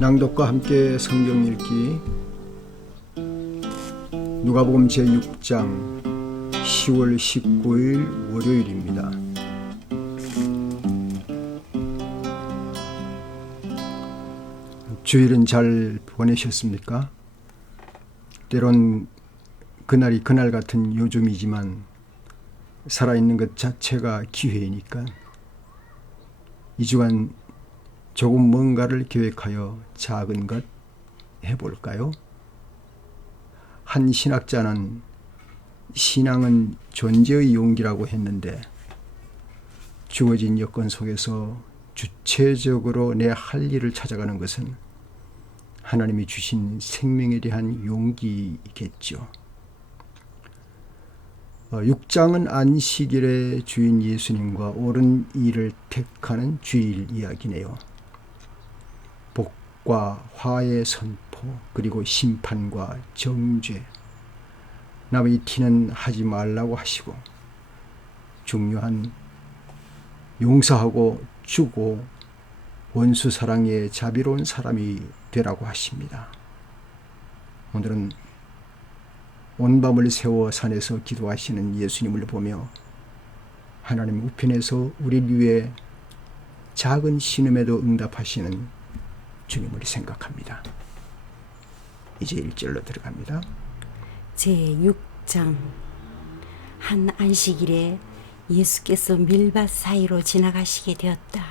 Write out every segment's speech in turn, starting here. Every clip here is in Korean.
낭독과 함께 성경 읽기 누가복음 제6장 10월 19일 월요일입니다. 주일은 잘 보내셨습니까? 때론 그날이 그날 같은 요즘이지만 살아있는 것 자체가 기회이니까 이 주간 조금 뭔가를 계획하여 작은 것 해볼까요? 한 신학자는 신앙은 존재의 용기라고 했는데 주어진 여건 속에서 주체적으로 내 할 일을 찾아가는 것은 하나님이 주신 생명에 대한 용기이겠죠. 6장은 안식일의 주인 예수님과 옳은 일을 택하는 주일 이야기네요. 복과 화의 선포, 그리고 심판과 정죄, 남의 티는 하지 말라고 하시고 중요한 용서하고 주고 원수 사랑에 자비로운 사람이 되라고 하십니다. 오늘은 온 밤을 새워 산에서 기도하시는 예수님을 보며 하나님 우편에서 우리를 위해 작은 신음에도 응답하시는 주님을 생각합니다. 이제 1절로 들어갑니다. 제6장. 한 안식일에 예수께서 밀밭 사이로 지나가시게 되었다.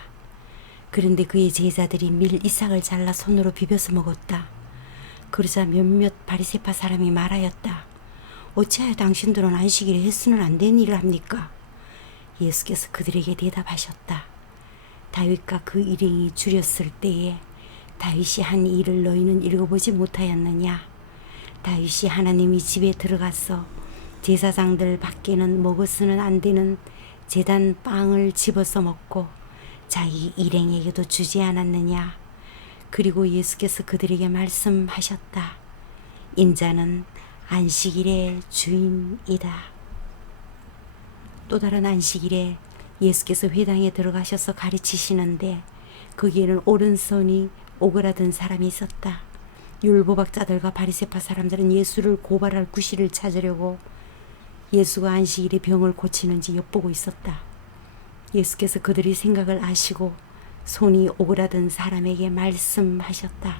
그런데 그의 제자들이 밀 이삭을 잘라 손으로 비벼서 먹었다. 그러자 몇몇 바리새파 사람이 말하였다. 어찌하여 당신들은 안식일에 해서는 안 되는 일을 합니까? 예수께서 그들에게 대답하셨다. 다윗과 그 일행이 줄였을 때에 다윗이 한 일을 너희는 읽어보지 못하였느냐? 다윗이 하나님의 집에 들어가서 제사장들 밖에는 먹어서는 안 되는 제단 빵을 집어서 먹고 자기 일행에게도 주지 않았느냐? 그리고 예수께서 그들에게 말씀하셨다. 인자는 안식일의 주인이다. 또 다른 안식일에 예수께서 회당에 들어가셔서 가르치시는데 거기에는 오른손이 오그라든 사람이 있었다. 율법학자들과 바리새파 사람들은 예수를 고발할 구실을 찾으려고 예수가 안식일에 병을 고치는지 엿보고 있었다. 예수께서 그들의 생각을 아시고 손이 오그라든 사람에게 말씀하셨다.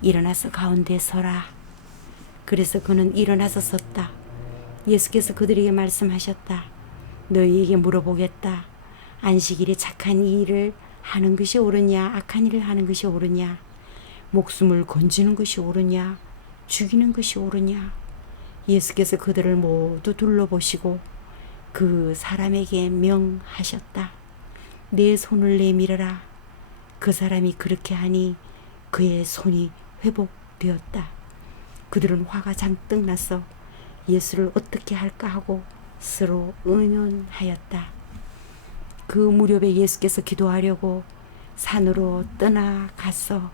일어나서 가운데 서라. 그래서 그는 일어나서 섰다. 예수께서 그들에게 말씀하셨다. 너희에게 물어보겠다. 안식일에 착한 일을 하는 것이 옳으냐, 악한 일을 하는 것이 옳으냐, 목숨을 건지는 것이 옳으냐, 죽이는 것이 옳으냐. 예수께서 그들을 모두 둘러보시고 그 사람에게 명하셨다. 내 손을 내밀어라. 그 사람이 그렇게 하니 그의 손이 회복되었다. 그들은 화가 잔뜩 나서 예수를 어떻게 할까 하고 서로 의논하였다. 그 무렵에 예수께서 기도하려고 산으로 떠나가서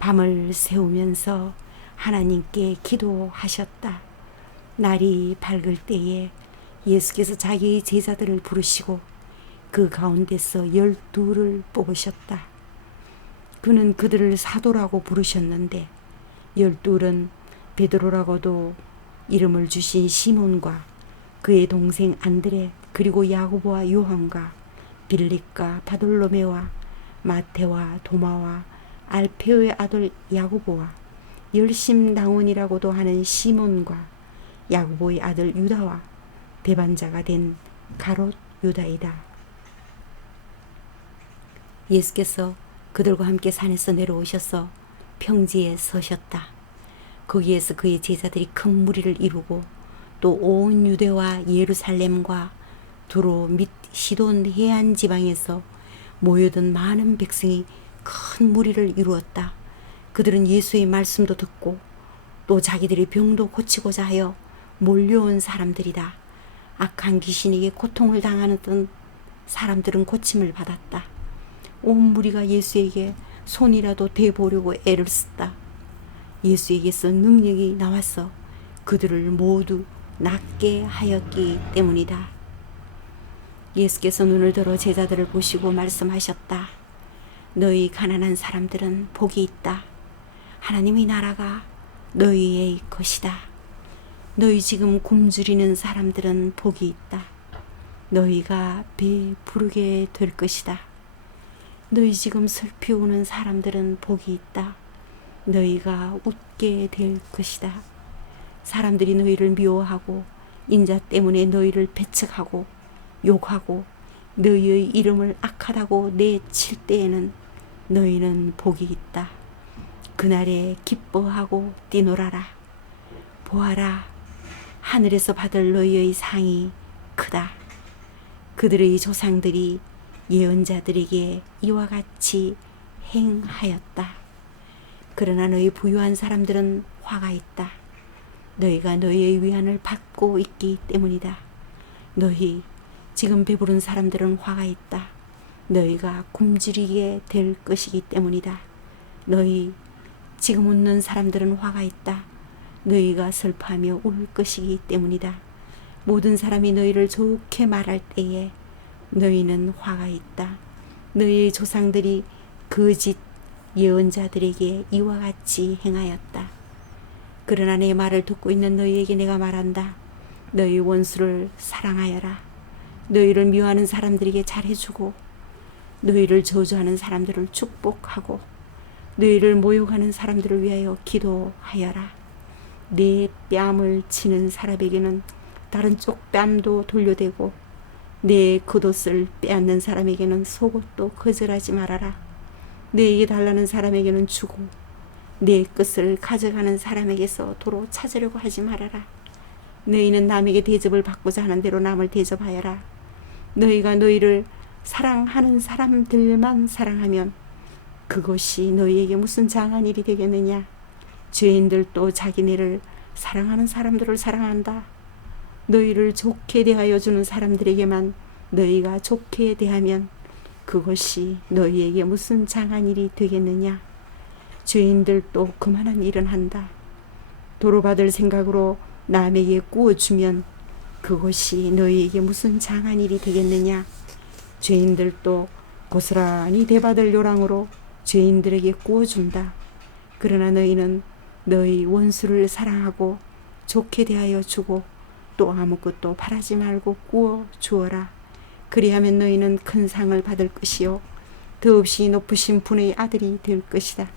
밤을 새우면서 하나님께 기도하셨다. 날이 밝을 때에 예수께서 자기의 제자들을 부르시고 그 가운데서 12를 뽑으셨다. 그는 그들을 사도라고 부르셨는데 12은 베드로라고도 이름을 주신 시몬과 그의 동생 안드레, 그리고 야고보와 요한과 빌립과 바돌로메와 마테와 도마와 알페오의 아들 야고보와 열심당원이라고도 하는 시몬과 야고보의 아들 유다와 배반자가 된 가롯 유다이다. 예수께서 그들과 함께 산에서 내려오셔서 평지에 서셨다. 거기에서 그의 제자들이 큰 무리를 이루고 또 온 유대와 예루살렘과 두로 및 시돈 해안 지방에서 모여든 많은 백성이 큰 무리를 이루었다. 그들은 예수의 말씀도 듣고 또 자기들의 병도 고치고자 하여 몰려온 사람들이다. 악한 귀신에게 고통을 당하는 사람들은 고침을 받았다. 온 무리가 예수에게 손이라도 대보려고 애를 썼다. 예수에게서 능력이 나와서 그들을 모두 낫게 하였기 때문이다. 예수께서 눈을 들어 제자들을 보시고 말씀하셨다. 너희 가난한 사람들은 복이 있다. 하나님의 나라가 너희의 것이다. 너희 지금 굶주리는 사람들은 복이 있다. 너희가 배부르게 될 것이다. 너희 지금 슬피 우는 사람들은 복이 있다. 너희가 웃게 될 것이다. 사람들이 너희를 미워하고 인자 때문에 너희를 배척하고 욕하고 너희의 이름을 악하다고 내칠 때에는 너희는 복이 있다. 그날에 기뻐하고 뛰놀아라. 보아라, 하늘에서 받을 너희의 상이 크다. 그들의 조상들이 예언자들에게 이와 같이 행하였다. 그러나 너희 부유한 사람들은 화가 있다. 너희가 너희의 위안을 받고 있기 때문이다. 너희 지금 배부른 사람들은 화가 있다. 너희가 굶주리게 될 것이기 때문이다. 너희 지금 웃는 사람들은 화가 있다. 너희가 슬퍼하며 울 것이기 때문이다. 모든 사람이 너희를 좋게 말할 때에 너희는 화가 있다. 너희의 조상들이 거짓 예언자들에게 이와 같이 행하였다. 그러나 내 말을 듣고 있는 너희에게 내가 말한다. 너희 원수를 사랑하여라. 너희를 미워하는 사람들에게 잘해주고 너희를 저주하는 사람들을 축복하고 너희를 모욕하는 사람들을 위하여 기도하여라. 내 뺨을 치는 사람에게는 다른 쪽 뺨도 돌려대고 내 겉옷을 빼앗는 사람에게는 속옷도 거절하지 말아라. 너에게 달라는 사람에게는 주고 내 것을 가져가는 사람에게서 도로 찾으려고 하지 말아라. 너희는 남에게 대접을 받고자 하는 대로 남을 대접하여라. 너희가 너희를 사랑하는 사람들만 사랑하면 그것이 너희에게 무슨 장한 일이 되겠느냐. 죄인들도 자기네를 사랑하는 사람들을 사랑한다. 너희를 좋게 대하여 주는 사람들에게만 너희가 좋게 대하면 그것이 너희에게 무슨 장한 일이 되겠느냐. 죄인들도 그만한 일은 한다. 도로받을 생각으로 남에게 구워주면 그것이 너희에게 무슨 장한 일이 되겠느냐. 죄인들도 고스란히 대받을 요랑으로 죄인들에게 구워준다. 그러나 너희는 너희 원수를 사랑하고 좋게 대하여 주고 또 아무것도 바라지 말고 구워 주어라. 그리하면 너희는 큰 상을 받을 것이요 더없이 높으신 분의 아들이 될 것이다.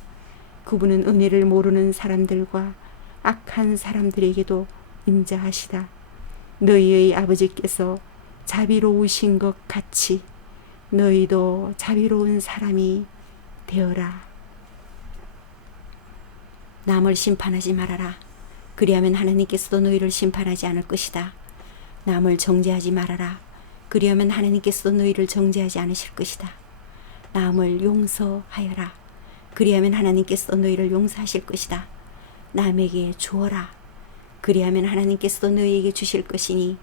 그분은 은혜를 모르는 사람들과 악한 사람들에게도 인자하시다. 너희의 아버지께서 자비로우신 것 같이 너희도 자비로운 사람이 되어라. 남을 심판하지 말아라. 그리하면 하나님께서도 너희를 심판하지 않을 것이다. 남을 정죄하지 말아라. 그리하면 하나님께서도 너희를 정죄하지 않으실 것이다. 남을 용서하여라. 그리하면 하나님께서도 너희를 용서하실 것이다. 남에게 주어라. 그리하면 하나님께서도 너희에게 주실 것이니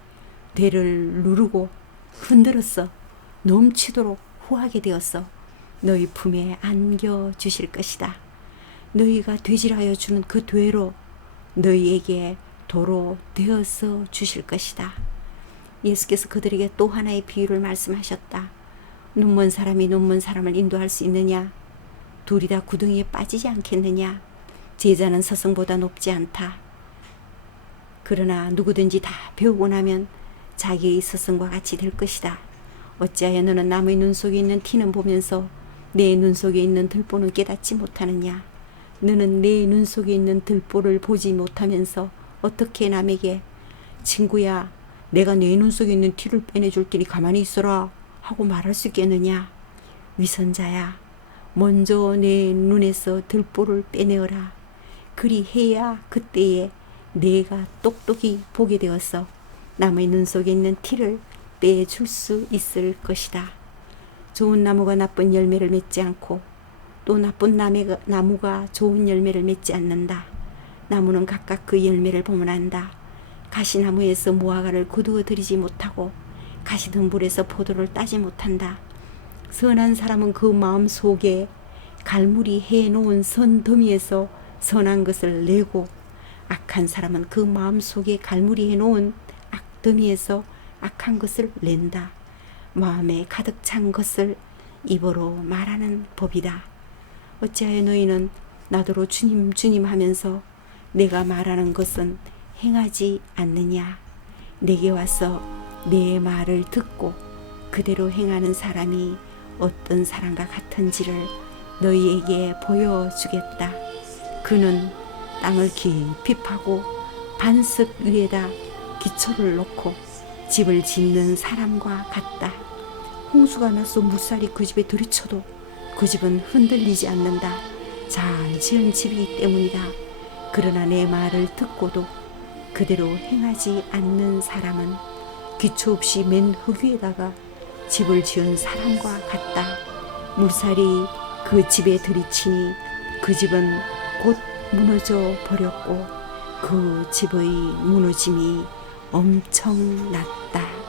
되를 누르고 흔들어서 넘치도록 후하게 되어서 너희 품에 안겨 주실 것이다. 너희가 되질하여 주는 그 되로 너희에게 도로 되어서 주실 것이다. 예수께서 그들에게 또 하나의 비유를 말씀하셨다. 눈먼 사람이 눈먼 사람을 인도할 수 있느냐? 둘이 다 구덩이에 빠지지 않겠느냐? 제자는 스승보다 높지 않다. 그러나 누구든지 다 배우고 나면 자기의 스승과 같이 될 것이다. 어찌하여 너는 남의 눈 속에 있는 티는 보면서 내 눈 속에 있는 들보는 깨닫지 못하느냐? 너는 내 눈 속에 있는 들보를 보지 못하면서 어떻게 남에게 친구야, 내가 내 눈 속에 있는 티를 빼내줄 테니 가만히 있어라 하고 말할 수 있겠느냐? 위선자야, 먼저 내 눈에서 들보를 빼내어라. 그리 해야 그때에 내가 똑똑히 보게 되어서 남의 눈 속에 있는 티를 빼줄 수 있을 것이다. 좋은 나무가 나쁜 열매를 맺지 않고 또 나쁜 나무가 좋은 열매를 맺지 않는다. 나무는 각각 그 열매를 보면 안다. 가시나무에서 무화과를 거두어 들이지 못하고 가시등불에서 포도를 따지 못한다. 선한 사람은 그 마음 속에 갈무리 해놓은 선 더미에서 선한 것을 내고 악한 사람은 그 마음속에 갈무리해 놓은 악더미에서 악한 것을 낸다. 마음에 가득 찬 것을 입으로 말하는 법이다. 어찌하여 너희는 나더러 주님 주님 하면서 내가 말하는 것은 행하지 않느냐. 내게 와서 내 말을 듣고 그대로 행하는 사람이 어떤 사람과 같은지를 너희에게 보여주겠다. 그는 땅을 깊이 파고 반석 위에다 기초를 놓고 집을 짓는 사람과 같다. 홍수가 나서 물살이 그 집에 들이쳐도 그 집은 흔들리지 않는다. 잘 지은 집이기 때문이다. 그러나 내 말을 듣고도 그대로 행하지 않는 사람은 기초 없이 맨 흙 위에다가 집을 지은 사람과 같다. 물살이 그 집에 들이치니 그 집은 곧 무너져 버렸고 그 집의 무너짐이 엄청났다.